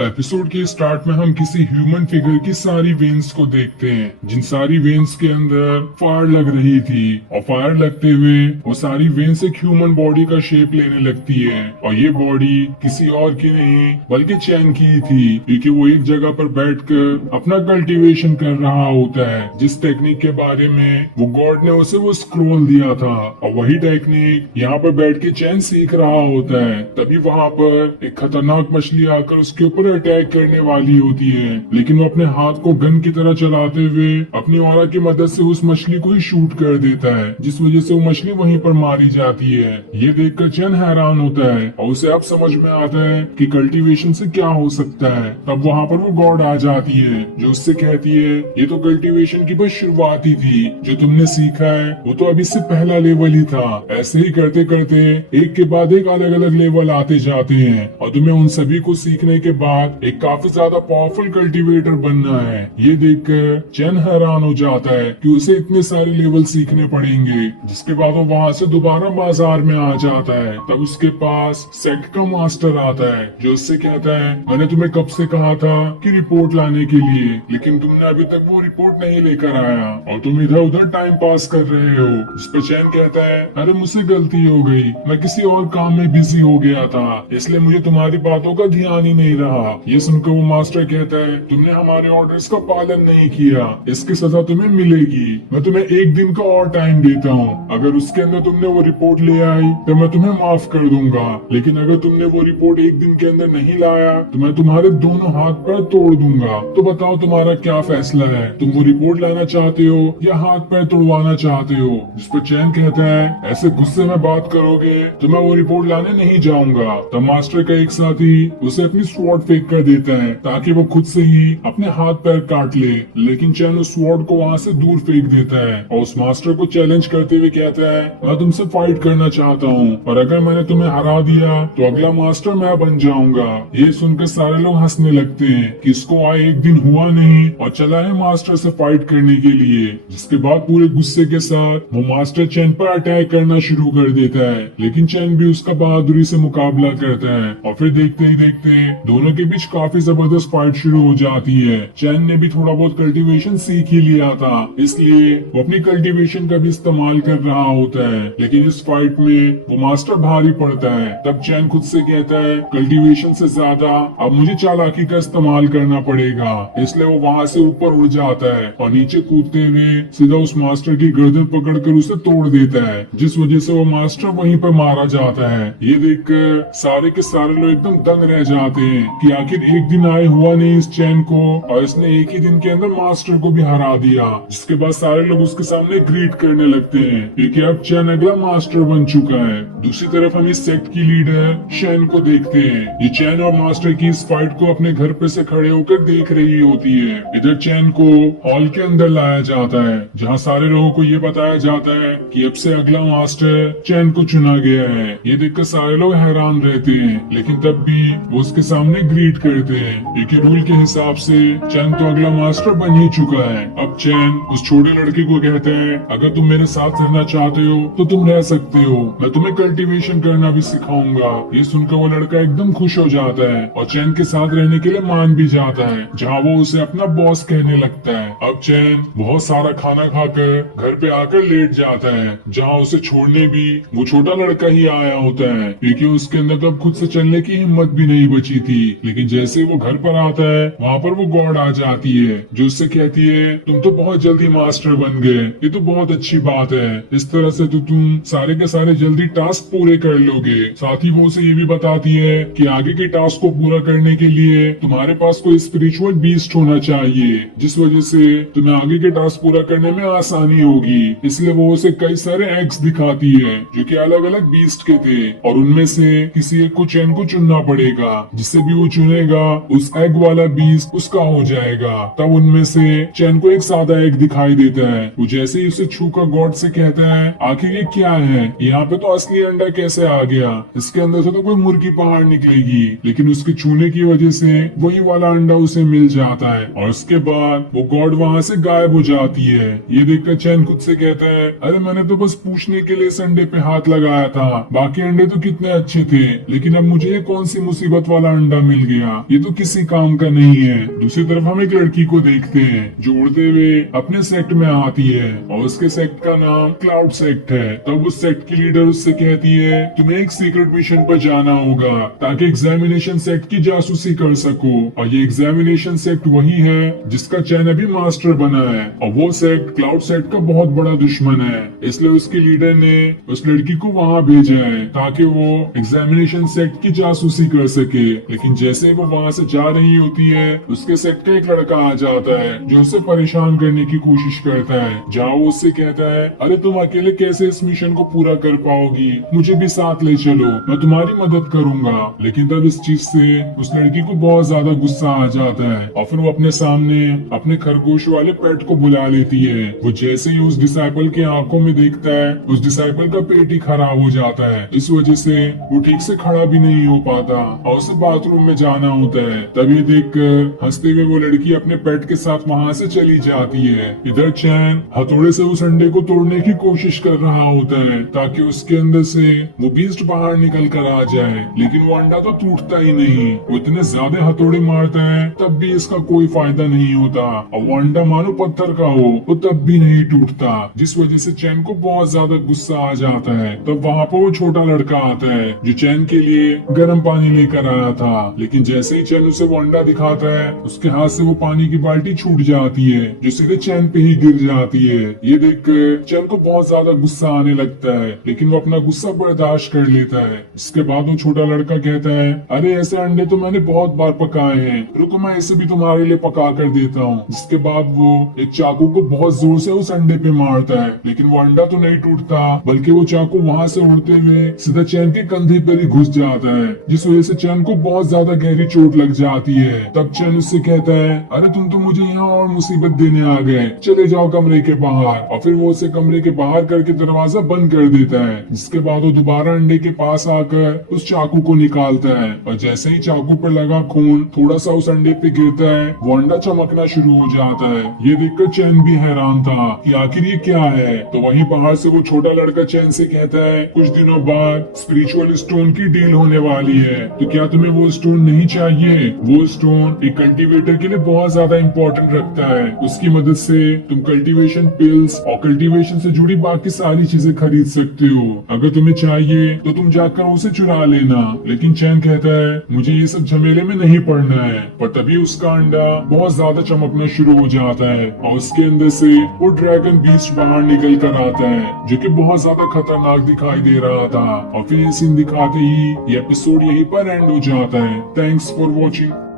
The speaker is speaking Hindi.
एपिसोड के स्टार्ट में हम किसी ह्यूमन फिगर की सारी वेन्स को देखते हैं, जिन सारी वेन्स के अंदर फायर लग रही थी और फायर लगते हुए वो सारी वेन्स एक ह्यूमन बॉडी का शेप लेने लगती है। और ये बॉडी किसी और की नहीं बल्कि चैन की ही थी, क्योंकि वो एक जगह पर बैठकर अपना कल्टीवेशन कर रहा होता है, जिस टेक्निक के बारे में वो गॉड ने उसे वो स्क्रोल दिया था। और वही टेक्निक यहाँ पर बैठ के चैन सीख रहा होता है। तभी वहाँ पर एक खतरनाक मछली आकर उसके ऊपर अटैक करने वाली होती है, लेकिन वो अपने हाथ को गन की तरह चलाते हुए अपनी ऑरा की मदद से उस मछली को ही शूट कर देता है, जिस वजह से वो मछली वहीं पर मारी जाती है। ये देखकर चैन हैरान होता है और उसे अब समझ में आता है कि कल्टीवेशन से क्या हो सकता है। तब वहाँ पर वो गॉड आ जाती है, जो उससे कहती है ये तो कल्टीवेशन की बस शुरुआत ही थी, जो तुमने सीखा है वो तो अभी से पहला लेवल ही था। ऐसे ही करते करते एक के बाद एक अलग अलग लेवल आते जाते हैं और तुम्हें उन सभी को सीखने के बाद एक काफी ज्यादा पावरफुल कल्टीवेटर बनना है। ये देखकर चैन हैरान हो जाता है कि उसे इतने सारे लेवल सीखने पड़ेंगे। जिसके बाद वो वहाँ से दोबारा बाजार में आ जाता है। तब उसके पास सेक्ट का मास्टर आता है, जो उससे कहता है मैंने तुम्हें कब से कहा था कि रिपोर्ट लाने के लिए, लेकिन तुमने अभी तक वो रिपोर्ट नहीं लेकर आया और तुम इधर उधर टाइम पास कर रहे हो। इस पर चैन कहता है अरे मुझसे गलती हो गई, मैं किसी और काम में बिजी हो गया था, इसलिए मुझे तुम्हारी बातों का ध्यान ही नहीं रहा। ये सुनकर वो मास्टर कहता है तुमने हमारे ऑर्डर्स का पालन नहीं किया, इसकी सजा तुम्हें मिलेगी। मैं तुम्हें एक दिन का और टाइम देता हूँ, अगर उसके अंदर तुमने वो रिपोर्ट ले आई तो मैं तुम्हें माफ कर दूंगा, लेकिन अगर तुमने वो रिपोर्ट एक दिन के अंदर नहीं लाया तो मैं तुम्हारे दोनों हाथ पैर तोड़ दूंगा। तो बताओ तुम्हारा क्या फैसला है, तुम वो रिपोर्ट लाना चाहते हो या हाथ पैर तोड़वाना चाहते हो? जिस पर चैन कहता है ऐसे गुस्से में बात करोगे तो मैं वो रिपोर्ट लाने नहीं जाऊंगा। तब मास्टर का एक साथी उसे अपनी स्वॉर्ड फेंक कर देता है ताकि वो खुद से ही अपने हाथ पैर काट ले, लेकिन चैन उस स्वॉर्ड को वहाँ से दूर फेंक देता है और उस मास्टर को चैलेंज करते हुए कहता है मैं तुमसे फाइट करना चाहता हूँ और अगर मैंने तुम्हें हरा दिया तो अगला मास्टर मैं बन जाऊंगा। ये सुनकर सारे लोग हंसने लगते हैं कि इसको आए एक दिन हुआ नहीं और चला है मास्टर से फाइट करने के लिए। जिसके बाद पूरे गुस्से के साथ वो मास्टर चैन पर अटैक करना शुरू कर देता है, लेकिन चैन भी उसका बहादुरी से मुकाबला करता है और फिर देखते ही देखते दोनों के बीच काफी जबरदस्त फाइट शुरू हो जाती है। चैन ने भी थोड़ा बहुत कल्टीवेशन सीख ही लिया था, इसलिए वो अपनी कल्टीवेशन का भी इस्तेमाल कर रहा होता है, लेकिन इस फाइट में वो मास्टर भारी पड़ता है। तब चैन खुद से कहता है कल्टीवेशन से ज्यादा अब मुझे चालाकी का इस्तेमाल करना पड़ेगा, इसलिए वो वहाँ से ऊपर उड़ जाता है और नीचे कूदते हुए सीधा उस मास्टर की गर्दन पकड़कर उसे तोड़ देता है, जिस वजह से वो मास्टर वहीं पर मारा जाता है। ये देखकर सारे के सारे लोग एकदम दंग रह जाते हैं कि आखिर एक दिन आए हुआ नहीं इस चैन को और इसने एक ही दिन के अंदर मास्टर को भी हरा दिया। जिसके बाद सारे लोग उसके सामने ग्रीट करने लगते हैं क्योंकि अब चैन अगला मास्टर बन चुका है। दूसरी तरफ हम इस सेक्ट की लीडर शैन को देखते हैं। ये चैन और मास्टर की इस फाइट को अपने घर पे से खड़े होकर देख रही होती है। इधर चैन को हॉल के अंदर लाया जाता है, जहाँ सारे लोगों को ये बताया जाता है कि अब से अगला मास्टर चैन को चुना गया है। ये देखकर सारे लोग हैरान रहते हैं, लेकिन तब भी वो उसके सामने ग्रीट करते हैं क्योंकि रूल के हिसाब से चैन तो अगला मास्टर बन ही चुका है। अब चैन उस छोटे लड़के को कहते हैं अगर तुम मेरे साथ रहना चाहते हो तो तुम रह सकते हो, मैं तुम्हें कल्टीवेशन करना भी सिखाऊंगा। ये सुनकर वो लड़का एकदम खुश हो जाता है और चैन के साथ रहने के लिए मान भी जाता है, जहाँ वो उसे अपना बॉस कहने लगता है। अब चैन बहुत सारा खाना खाकर घर पे आकर लेट जाता है, जहाँ उसे छोड़ने भी वो छोटा लड़का ही आया होता है, क्योंकि उसके अंदर तो अब खुद से चलने की हिम्मत भी नहीं बची थी। लेकिन जैसे वो घर पर आता है वहाँ पर वो गॉड आ जाती है, जो उससे कहती है तुम तो बहुत जल्दी मास्टर बन गए, ये तो बहुत अच्छी बात है, इस तरह से तो तुम सारे के सारे जल्दी टास्क पूरे कर लोगे। साथ ही वो उसे ये भी बताती है कि आगे के टास्क को पूरा करने के लिए तुम्हारे पास कोई स्पिरिचुअल बीस्ट होना चाहिए, जिस वजह से तुम्हें आगे के टास्क पूरा करने में आसानी होगी। इसलिए वो उसे कई सारे एग्स दिखाती है जो कि अलग अलग बीस्ट के थे और उनमें से किसी एक को चैन को चुनना पड़ेगा, जिससे भी वो चुनेगा उस एग वाला बीस्ट उसका हो जाएगा। तब उनमें से चैन को एक सादा एग दिखाई देता है। वो जैसे ही उसे छूकर गॉड से कहता है आखिर ये क्या है, यहाँ पे तो असली अंडा कैसे आ गया, इसके अंदर से तो कोई मुर्गी बाहर निकलेगी, लेकिन उसके छूने की वजह से वही वाला अंडा उसे मिल जाता है और उसके बाद वो गॉड वहाँ से गायब हो जाती है। ये देखकर चैन खुद से कहता है अरे मैंने तो बस पूछने के लिए संडे पे हाथ लगाया था, बाकी अंडे तो कितने अच्छे थे, लेकिन अब मुझे ये कौन सी मुसीबत वाला अंडा मिल गया, ये तो किसी काम का नहीं है। दूसरी तरफ हम एक लड़की को देखते हैं जो उड़ते हुए अपने सेक्ट में आती है और उसके सेक्ट का नाम क्लाउड सेक्ट है। तब उस सेक्ट की लीडर उससे कहती है तुम्हें एक सीक्रेट मिशन पर जाना होगा ताकि एग्जामिनेशन सेक्ट की जासूसी कर सको, और ये एग्जामिनेशन सेक्ट वही है जिसका चैन अभी मास्टर बना है, और वो सेक्ट क्लाउड सेक्ट का बहुत बड़ा दुश्मन है। इसलिए उसके लीडर ने उस लड़की को वहाँ भेजा है ताकि वो एग्जामिनेशन सेक्ट की जासूसी कर सके। लेकिन जैसे वो वहाँ से जा रही होती है उसके सेक्ट का एक लड़का आ जाता है जो उसे परेशान करने की कोशिश करता है। जहाँ वो उससे कहता है अरे तुम अकेले कैसे इस मिशन को पूरा कर पाओगी, मुझे भी साथ ले चलो, मैं तुम्हारी मदद करूंगा। लेकिन तब इस चीज से उस लड़की को बहुत ज्यादा गुस्सा आ जाता है और फिर वो अपने सामने अपने खरगोश वाले पेट को बुला लेती है। वो जैसे ही उस डिसाइपल के आंखों में देखता है उस डिसाइपल का पेट ही खराब हो जाता है। इस वजह से वो ठीक से खड़ा भी नहीं हो पाता और उसे बाथरूम में जाना होता है। तभी देखकर हंसते हुए वो लड़की अपने पेट के साथ वहाँ से चली जाती है। इधर चैन हथौड़े से उस अंडे को तोड़ने की कोशिश कर रहा होता है ताकि उसके अंदर से वो बीस्ट बाहर निकल कर आ जाए, लेकिन वो अंडा तो टूटता ही नहीं। वो इतने ज्यादा हथौड़े मारता है तब भी इसका कोई फायदा नहीं होता और वो अंडा मानो पत्थर का हो वो तब भी नहीं टूटता, जिस वजह से चैन को बहुत ज्यादा गुस्सा आ जाता है। तब वहाँ पर वो छोटा लड़का आता है जो चैन के लिए गर्म पानी लेकर आया था, लेकिन जैसे ही चैन उसे वो अंडा दिखाता है उसके हाथ से वो पानी की बाल्टी छूट जाती है जो सीधे चैन पे ही गिर जाती है। ये देखकर चैन को बहुत ज्यादा गुस्सा आने लगता है, लेकिन वो अपना गुस्सा बर्दाश्त कर लेता है। इसके बाद वो छोटा लड़का कहता है अरे ऐसे अंडे तो मैंने बहुत बार पकाए हैं, रुको मैं इसे भी तुम्हारे लिए पका कर देता हूँ। जिसके बाद वो एक चाकू को बहुत जोर से उस अंडे पे मारता है, लेकिन वो अंडा तो नहीं टूटता बल्कि वो चाकू वहाँ से उड़ते हुए सीधा चैन के कंधे पर ही घुस जाता है, जिस वजह से चैन को बहुत ज्यादा गहरी चोट लग जाती है। तब चैन उससे कहता है अरे तुम तो मुझे यहाँ और मुसीबत देने आ गए, चले जाओ कमरे के बाहर। और फिर वो उसे कमरे के बाहर करके दरवाजा बंद कर देता है। जिसके बाद वो दोबारा अंडे के पास आकर उस चाकू को निकालता है और जैसे ही चाकू पर लगा खून थोड़ा सा उस अंडे पे गिरता है वो अंडा चमकना शुरू हो जाता है। ये देखकर चैन भी हैरान था कि आखिर ये क्या है। तो वहीं बाहर से वो छोटा लड़का चैन से कहता है कुछ दिनों बाद स्पिरिचुअल स्टोन की डील होने वाली है, तो क्या तुम्हें वो स्टोन नहीं चाहिए? वो स्टोन एक कल्टीवेटर के लिए बहुत ज्यादा इम्पोर्टेंट रखता है, उसकी मदद से तुम कल्टीवेशन पिल्स और कल्टीवेशन से जुड़ी बाकी सारी चीजें खरीद सकते हो। अगर तुम्हें चाहिए तो तुम जाकर उसे चुरा लेना। लेकिन चैन कहता है मुझे ये सब झमेले में नहीं पड़ना है। पर तभी उसका अंडा बहुत ज्यादा चमकना शुरू हो जाता है और उसके अंदर से वो ड्रैगन बीस्ट बाहर निकल कर आता है जो कि बहुत ज्यादा खतरनाक दिखाई दे रहा था। और फिर ये सीन दिखाते ही ये एपिसोड यहीं पर एंड हो जाता है। Thanks for watching.